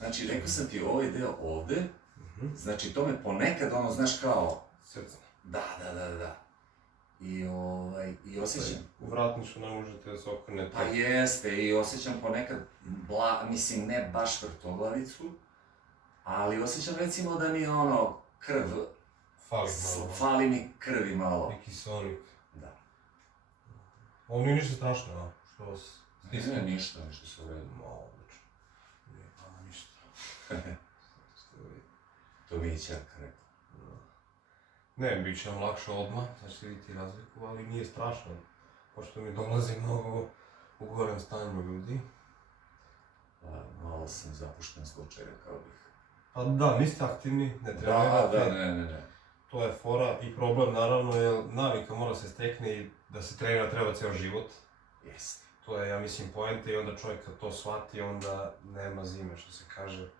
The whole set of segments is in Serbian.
Znači, rekao sam ti ovaj deo ovde, znači to me ponekad, ono, znaš, kao... Srcno. Da. I osjećam... U vratnišu ne možete da se okrenete. Pa jeste, i osjećam ponekad, mislim, ne baš vrtoglavicu, ali osjećam recimo da mi je ono, krv... Fali malo. Fali mi krvi malo. Neki kiseonik. Da. Ovo nije ništa strašno, a? Što vas... Ne, ništa se uredu. Odlično. Nije vama ništa. To mi je ćerka rekla. Ne, bit će vam lakše odmah, znači vidite razliku, ali nije strašno. Pošto mi dolazi mnogo u gorem stanju ljudi. Malo sam zapušten slučaj, rekao bih. Pa da, niste aktivni, ne trenirate. Da, ne. To je fora i problem naravno, jer navika mora se stekne i da se trenira treba ceo život. Jeste. To je, ja mislim, poenta i onda čovjek kad to shvati, onda nema zime, što se kaže.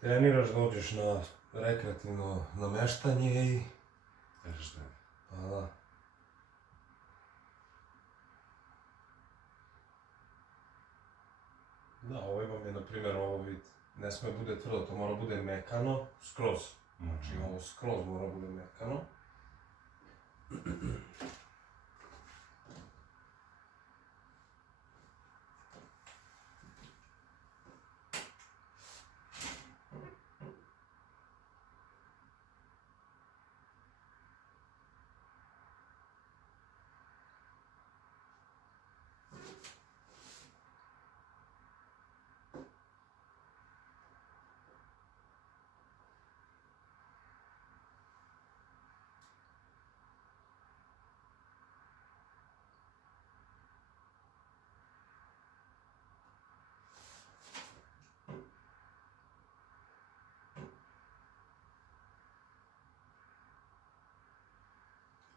Treniraš, dođeš na rekreativno nameštanje i... Kažeš da. Pa da. Da, ovaj vam je, na primjer, ovo vid, ne sme bude tvrdo, to mora bude mekano, skroz. Znači, ovo skroz mora bude mekano.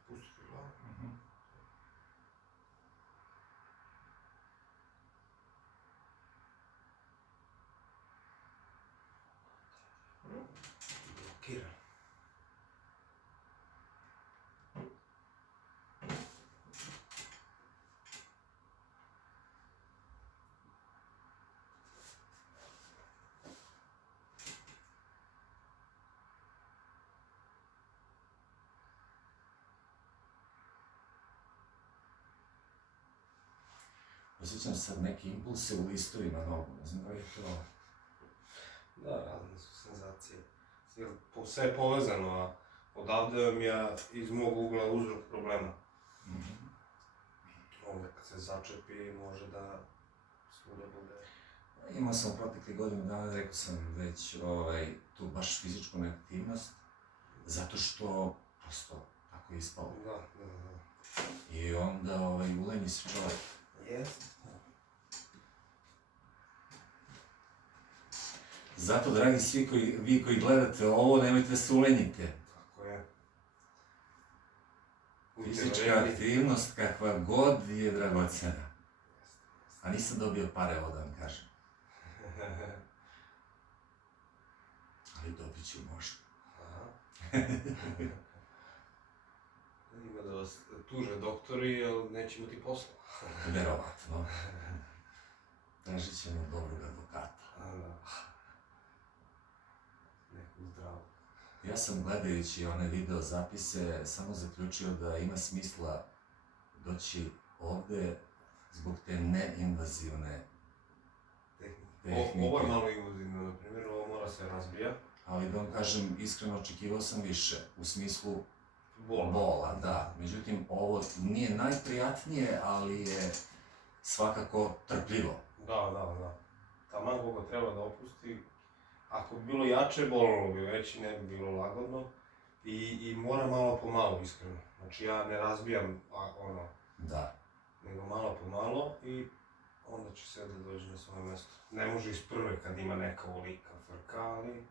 Pustite glavu. Blokira. Osjećam sad neke impulse u listovima nogu, ne znam da li je to... Da, razne su senzacije. Sve je povezano, a odavde vam je iz mog ugla uzrok problema. Ovdje kad se začepi može da svuda bude... Imao sam protekli godinu dana, rekao sam već tu baš fizičku neaktivnost, zato što prosto tako je ispalo. Da. I onda ulenji se čovjek. Jeste. Zato, dragi svi vi koji gledate ovo, nemojte da se ulenjite. Tako je. Fizička aktivnost, kakva god je dragocena. A nisam dobio pare, ovo da vam kažem. Ali dobit ću možda. Ima da vas tuže doktori, ali neće imati posla. Verovatno. Tražit ćemo dobrog advokata. Neku zdravu. Ja sam gledajući one video zapise samo zaključio da ima smisla doći ovde zbog te neinvazivne tehnike. Ovo je malo invazivno, na primjer, ovo mora se razbija. Ali da vam kažem, iskreno očekivao sam više, u smislu Bola. bola, da. Međutim, ovo nije najprijatnije, ali je svakako trpljivo. Da. Taman koga treba da opusti. Ako bi bilo jače, bolilo bi već i ne bi bilo lagodno. I mora malo po malo, iskreno. Znači ja ne razbijam ono, Da. nego malo po malo i onda će sve da dođe na svoje mesto. Ne može iz prve kad ima neka olika frka, ali...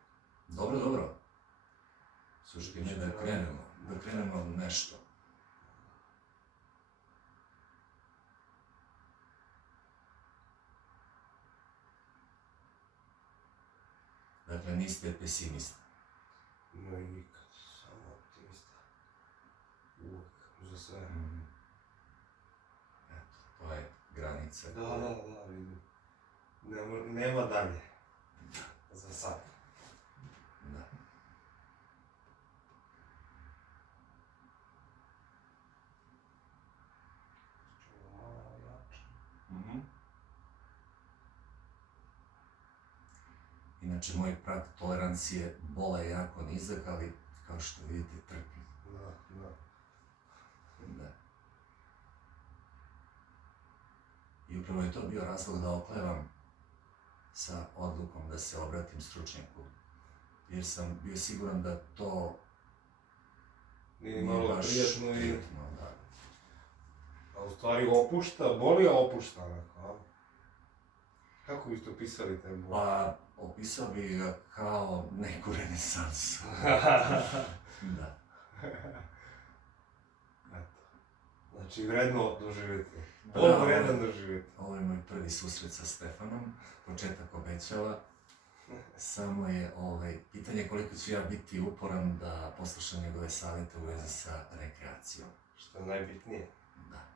Dobro. Suštine da krenemo nešto. Dakle, niste pesimista. No i nikad, samo optimista. Uvijek, za sve. Eto, to je granica. Da, vidim. Nema dalje. Inače, moj prag tolerancije bola je jako nizak, ali kao što vidite, trpim. Da. Da. I upravo je to bio razlog da oklevam sa odlukom da se obratim stručnjaku. Jer sam bio siguran da to Nije malo prijatno i... prijatno, da. A u stvari opušta, boli, a opušta onako, a? Kako biste opisali taj bol? Pa, opisao bih ga kao neku renesansu. Da. Eto. Znači, vredno doživjeti. Da, Bol vredan doživjeti. Ovo je moj prvi susret sa Stefanom, početak obećava. Samo je pitanje koliko ću ja biti uporan da poslušam njegove savjete u vezi sa rekreacijom. Što je najbitnije. Da.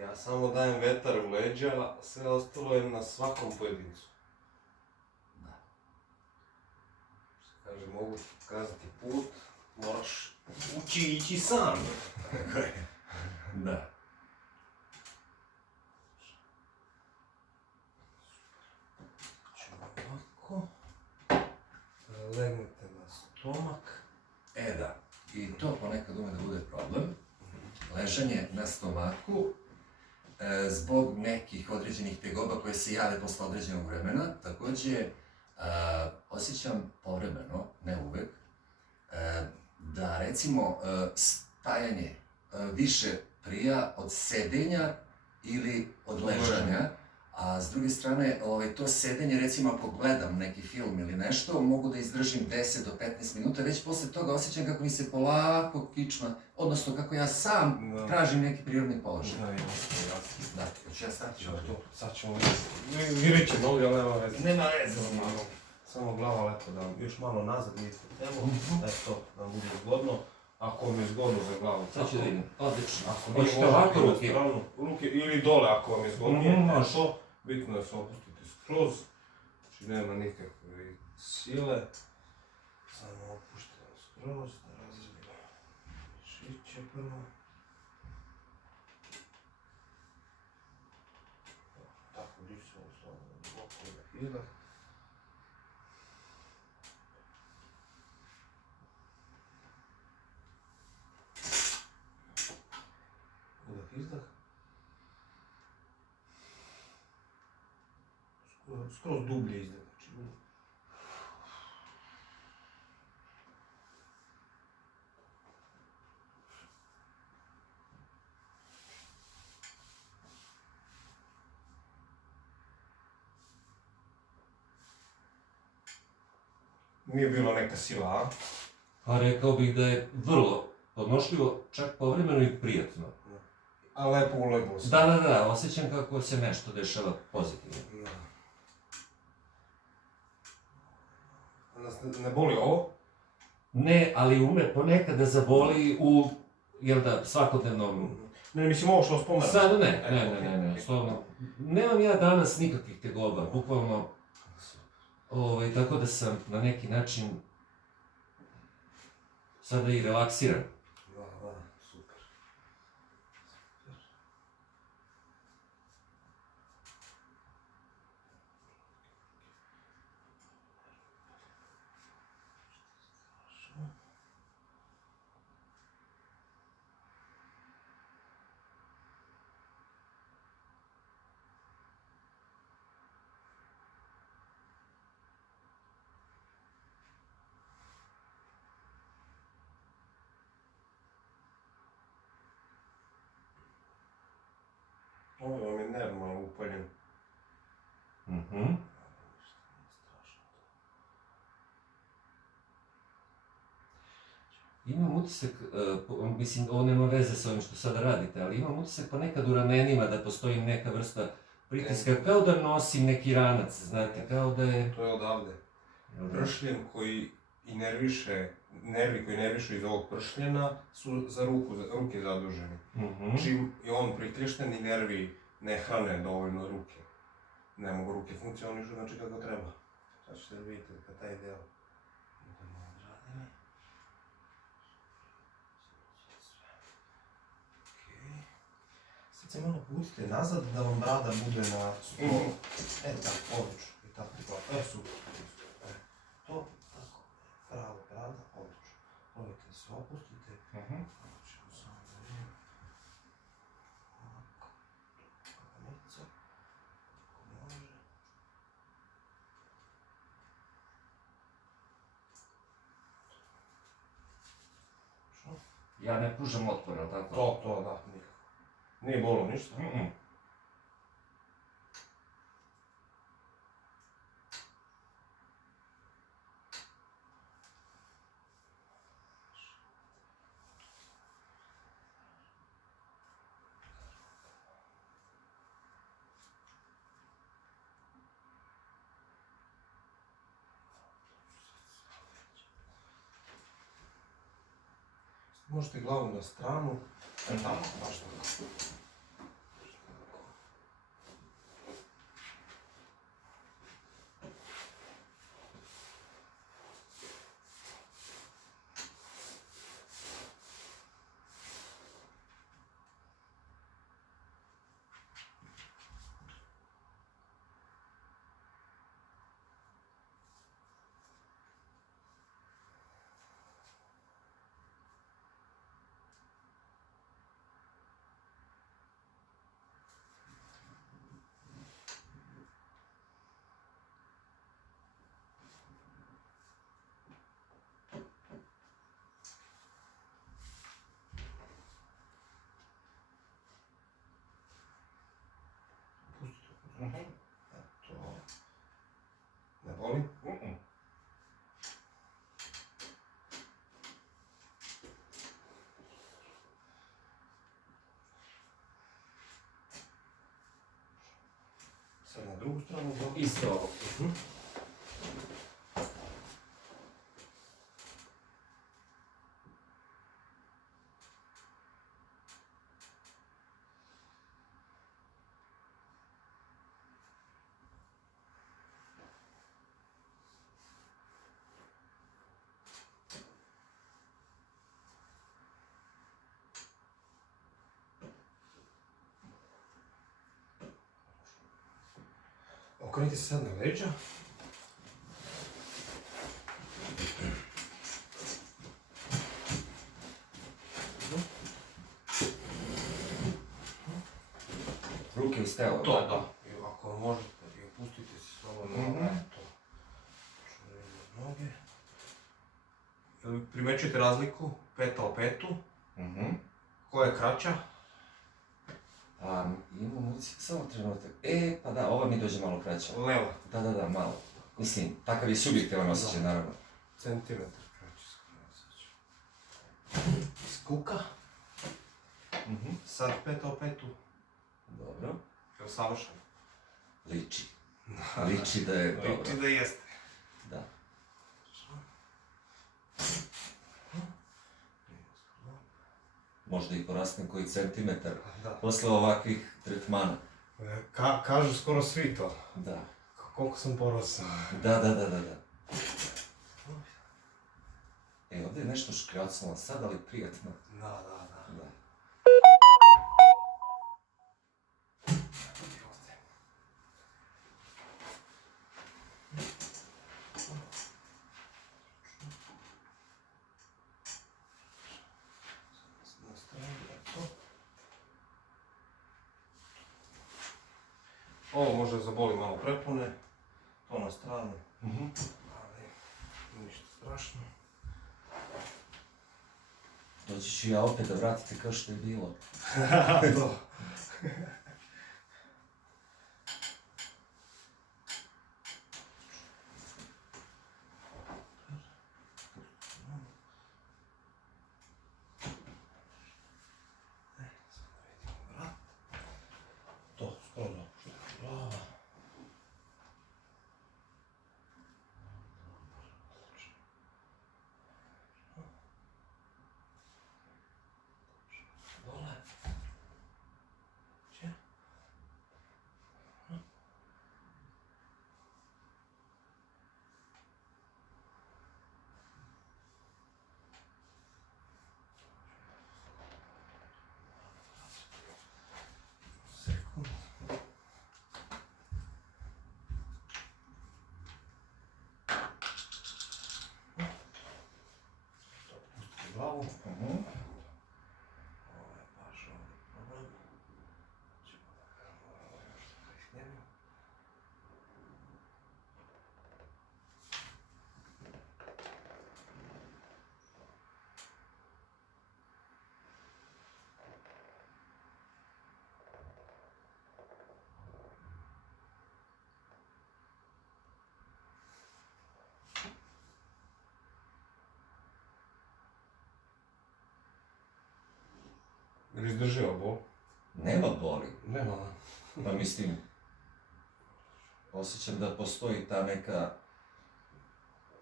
Ja samo dajem vetar u leđa, sve ostalo je na svakom pojedincu. Da. Što kaže, mogu kazati put, moraš ići sam. Tako je. Da. Ovako. Legnete na stomak. Da. I to ponekad ume da bude problem. Ležanje na stomaku zbog nekih određenih tegoba koje se jave posle određenog vremena. Takođe, osjećam povremeno, ne uvek, da recimo stajanje više prija od sedenja ili od ležanja, a s druge strane, to sedenje, recimo ako gledam neki film ili nešto, mogu da izdržim 10 do 15 minuta, već posle toga osjećam kako mi se polako kičma, odnosno kako ja sam tražim neki prirodni položaj. Da, jasno. Da, hoću ja stati ovdje. Sad ćemo virit će noge, ali nema veze. Nema veze. Samo glava lepo da još malo nazad vidite telo, eto, da vam bude zgodno. Ako vam je zgodno za glavu. Sad ću da idem, odlično. Ako hoćete ovako ruke ili dole ako vam je zgodnije, to bitno da se opustite skroz, znači nema nikakve sile, samo opušteno skroz, da razvijemo mišiće prvo. Tako dišemo slobodno duboko izdah. Izdah. Skroz dublje izdah. Nije bilo neka sila, a? A rekao bih da je vrlo podnošljivo, čak povremeno i prijatno. A lepo uleglo se. Da, osjećam kako se nešto dešava pozitivno. Ne boli ovo? Ne, ali ume ponekad da zaboli u, svakodnevnom... Ne, mislim ovo što spomenem. Sada ne, slovno. Nemam ja danas nikakvih tegoba, bukvalno, tako da sam na neki način sada i relaksiran. Da, super. Ovo vam je nerv malo upaljen. Imam utisak, mislim, ovo nema veze sa ovim što sada radite, ali imam utisak ponekad u ramenima da postoji neka vrsta pritiska, kao da nosim neki ranac, znate, kao da je... To je odavde. Pršljen koji nervi koji nervišu iz ovog pršljena su za ruke zaduženi. Čim je on prikrešten i nervi ne hrane dovoljno ruke. Ne mogu ruke funkcionišu, znači kako treba. Sad ćete da vidite kad taj deo idemo odradimo. Sad se malo pustite nazad da vam brada bude na stolu. Tako, odlično. I tako, super. se opustite. Mhm. Ćemo samo da vidim. Ovako. Laganico. Ako može. Što? Ja ne pružam otpor, ali tako? To, da, nikako. Nije bolo ništa. Mhm. Možete glavu na stranu. Tako, baš tako. Mhm. To. Ne boli? Mhm. Sad na drugu stranu boli. Isto ovo. Okrenite se sad na leđa. Ruke uz telo. To, da. I ako možete, i opustite se slobodno na leto. Čujem noge. Jel primećujete razliku peta o petu? Mhm. Koja je kraća? Imam utisak, samo trenutak. Pa da, ova mi dođe malo kraća. Leva. Da, malo. Mislim, takav je subjektivan osjećaj, Da. naravno. Centimetar kraći skoro. Skuka. Mhm. Sad peta o petu. Dobro. Jel savršeno? Liči. Liči da je dobro. Liči da jeste. Da. Možda i porastem koji centimetar Da. posle ovakvih tretmana. Kažu skoro svi to. Da. Koliko sam porasao. Da. Ovdje je nešto škrjacnalo sad, ali prijatno. Da. Da. Ovo može zaboli malo prepone, to na stranu, Mhm. ali ništa strašno. Doći ću ja opet da vratite kao što je bilo. To. To, skoro opuštena glava. Dole. Če? Izdrživa bol? Nema boli. Nema. Pa mislim, osjećam da postoji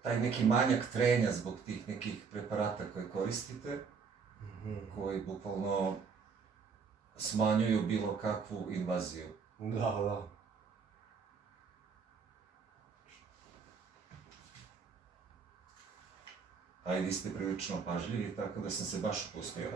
taj neki manjak trenja zbog tih nekih preparata koje koristite, koji bukvalno smanjuju bilo kakvu invaziju. Da. A i vi ste prilično pažljivi, tako da sam se baš upustio.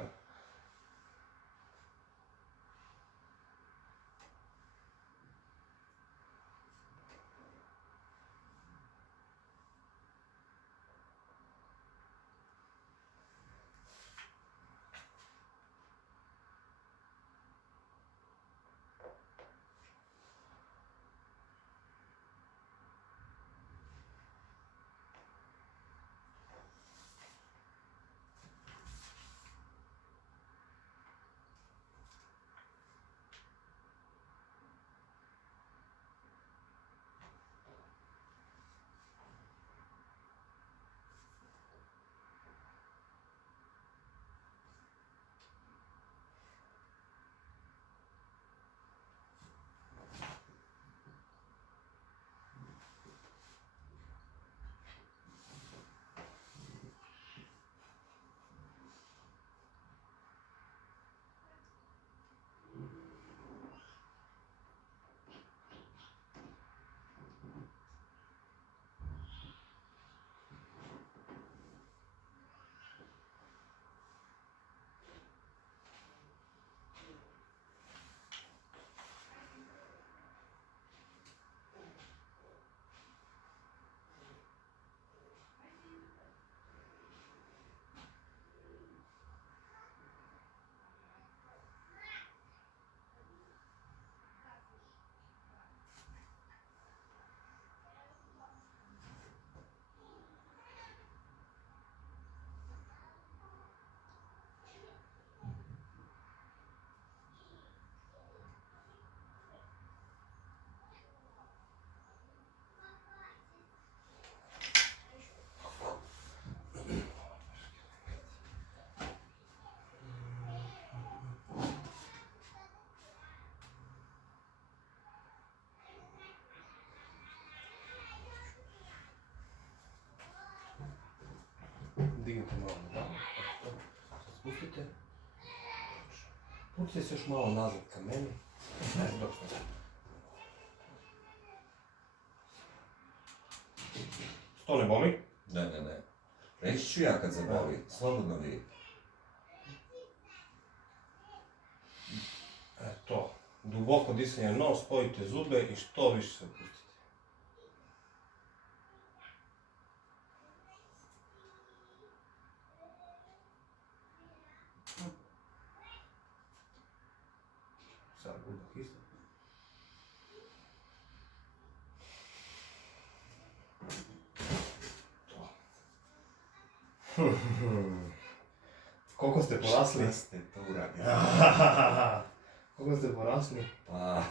Dignite malo, da? Spustite. Pustite se još malo nazad ka meni. Dok ste. Što ne boli? Ne. Reći ću ja kad zaboli, slobodno vi. Eto, duboko disanje nos, spojite zube i što više se opustite. Sad udah isto. Koliko ste porasli? Šta ste to uradili? Koliko ste porasli? Pa,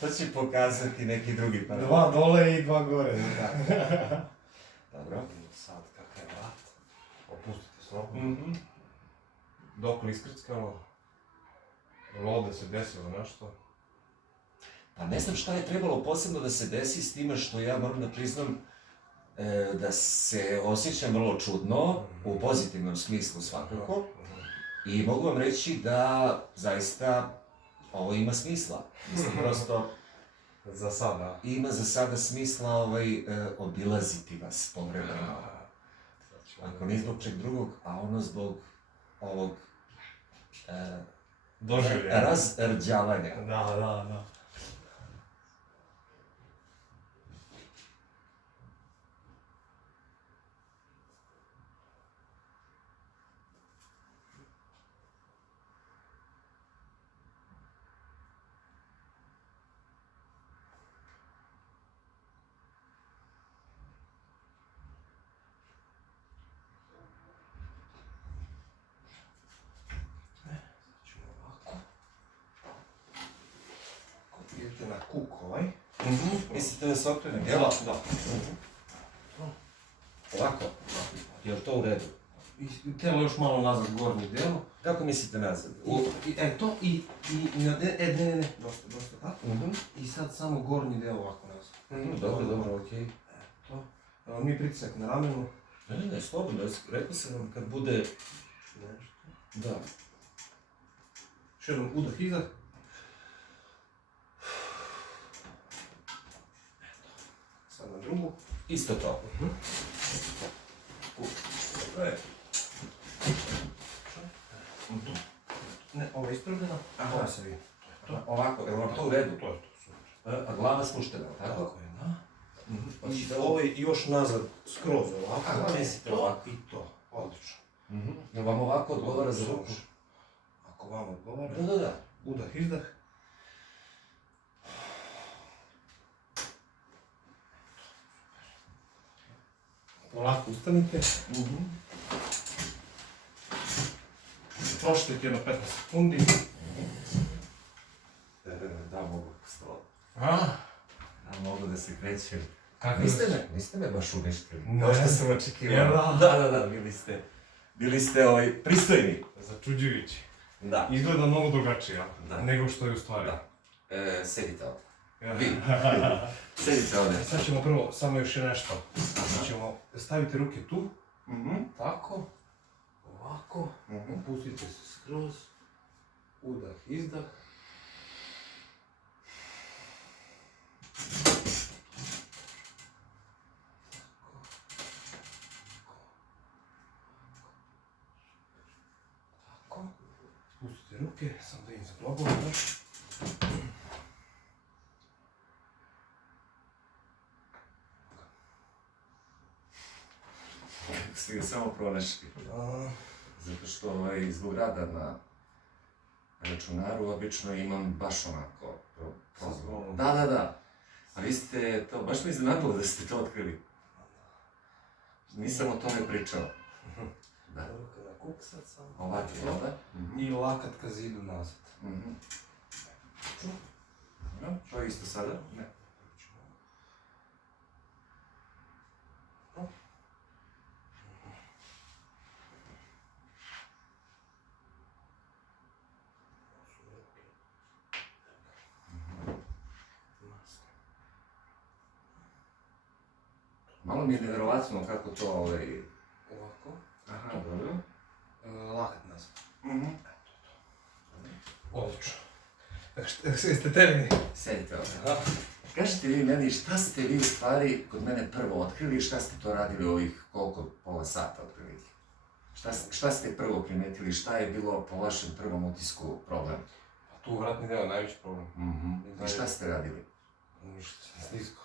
to će pokazati neki drugi parametar. 2 dole i 2 gore. Dobro. Sad kakav je vrat. Opustite slobodno. Dok li iskrckalo? Ovdje se desilo nešto? Pa ne znam šta je trebalo posebno da se desi s time što ja moram da priznam da se osjećam vrlo čudno, u pozitivnom smislu svakako. I mogu vam reći da zaista ovo ima smisla. Mislim, prosto Za sada. ima za sada smisla obilaziti vas povremeno. Ako ni zbog čeg drugog, a ono zbog ovog Doživlja. razrđavanja. Da. Idete na kuk ovaj. Mislite da se okrenem, jel? Da. Ovako, je li to u redu? i telo još malo nazad, gornji delo. Kako mislite nazad? To i ne, dosta tako. I sad samo gornji deo ovako nazad. Dobro, okej. To. Evo mi pritisak na ramenu. Ne, slobodno, rekao sam vam kad bude... Nešto. Da. Još jednom udah, izdah. Sad na drugu. Isto to. Ne, ovo je ispravljeno. Ovo se vidi. Ovako, je li to u redu? To je to, super. A glava spuštena, tako? Tako je, da. I ovo je još nazad, skroz ovako. Aha, mislite ovako. I to, odlično. Jel vam ovako odgovara za ruku? Ako vam odgovara. Da. Udah, izdah. Polako ustanite. Prošlijte jedno 15 sekundi. Da, mogu stalo. A? Da, mogu da se krećem. Kako Niste me baš uništili. Ne. Kao što sam očekivao. Jel da? Da, bili ste pristojni. Začuđujući. Da. Izgleda mnogo drugačije, Da. nego što je u stvari. Da. Sedite ovdje. Ja. Vi. Sedite ovdje. Sad ćemo prvo, samo još nešto. Ćemo staviti ruke tu, Mhm. tako, ovako, Mhm. opustite se skroz, udah, izdah. Tako, spustite ruke, sam da im za globove baš. Kako ste ga samo pronašli. A, Zato što zbog rada na računaru obično imam baš onako prozor. Da. A vi ste to, baš me iznenadilo da ste to otkrili. Nisam o tome pričao. Da. ruka na kuksat samo. Ovako, jel da? I lakat ka zidu nazad. Mhm. Dobro, to je isto sada? Ne. Malo mi je nevjerovatno kako to Ovako. Aha, dobro. Lakat nazad. Mhm. Odlično. Jeste terini? Sedite ovdje. Aha. Kažite vi meni šta ste vi u stvari kod mene prvo otkrili i šta ste to radili ovih pola sata otprilike? Šta ste prvo primetili, šta je bilo po vašem prvom utisku problem? Tu vratni deo, najveći problem. I šta ste radili? Ništa, stisko.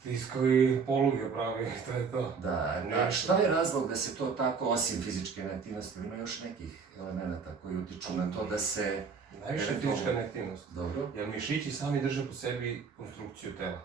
Stisko i poluge pravi, to je to. Da, a šta je razlog da se to tako, osim fizičke neaktivnosti, ima još nekih elemenata koji utiču na to da se... Najviše fizička neaktivnost. Dobro. Jer mišići sami drže po sebi konstrukciju tela.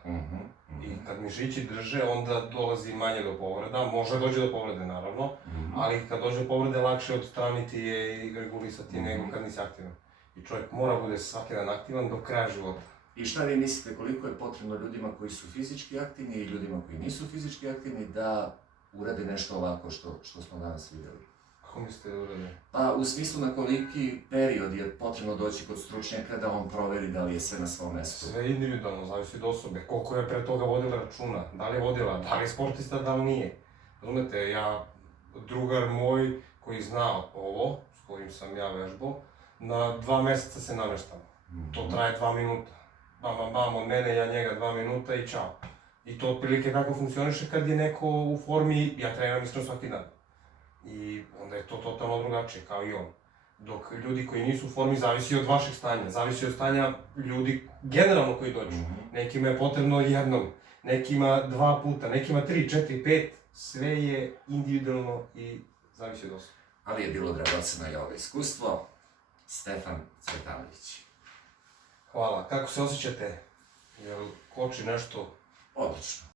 I kad mišići drže, onda dolazi manje do povreda, može dođe do povrede naravno, ali kad dođe do povrede lakše odstraniti je i regulisati nego kad nisi aktivan. I čovjek mora bude svaki dan aktivan do kraja života. I šta vi mislite koliko je potrebno ljudima koji su fizički aktivni i ljudima koji nisu fizički aktivni da urade nešto ovako što smo danas vidjeli? Kako mislite da urade? Pa u smislu na koliki period je potrebno doći kod stručnjaka da on proveri da li je sve na svom mjestu? Sve individualno, zavisi od osobe. Koliko je pre toga vodila računa, da li je vodila, da li je sportista, da li nije. Razumete, drugar moj koji zna ovo, s kojim sam ja vežbao, na 2 mjeseca se namještamo. To traje 2 minuta. Bam, od mene, ja njega 2 minuta i čao. I to otprilike kako funkcioniše kad je neko u formi, ja treniram iskreno svaki dan. I onda je to totalno drugačije, kao i on. Dok ljudi koji nisu u formi zavisi od vašeg stanja, zavisi od stanja ljudi generalno koji dođu. Nekima je potrebno jednom, nekima 2 puta, nekima 3, 4, 5, sve je individualno i zavisi od osobe. Ali je bilo dragoceno i ovo iskustvo. Stefan Cvetanović. Hvala, kako se osjećate? Jel koči nešto? Odlično.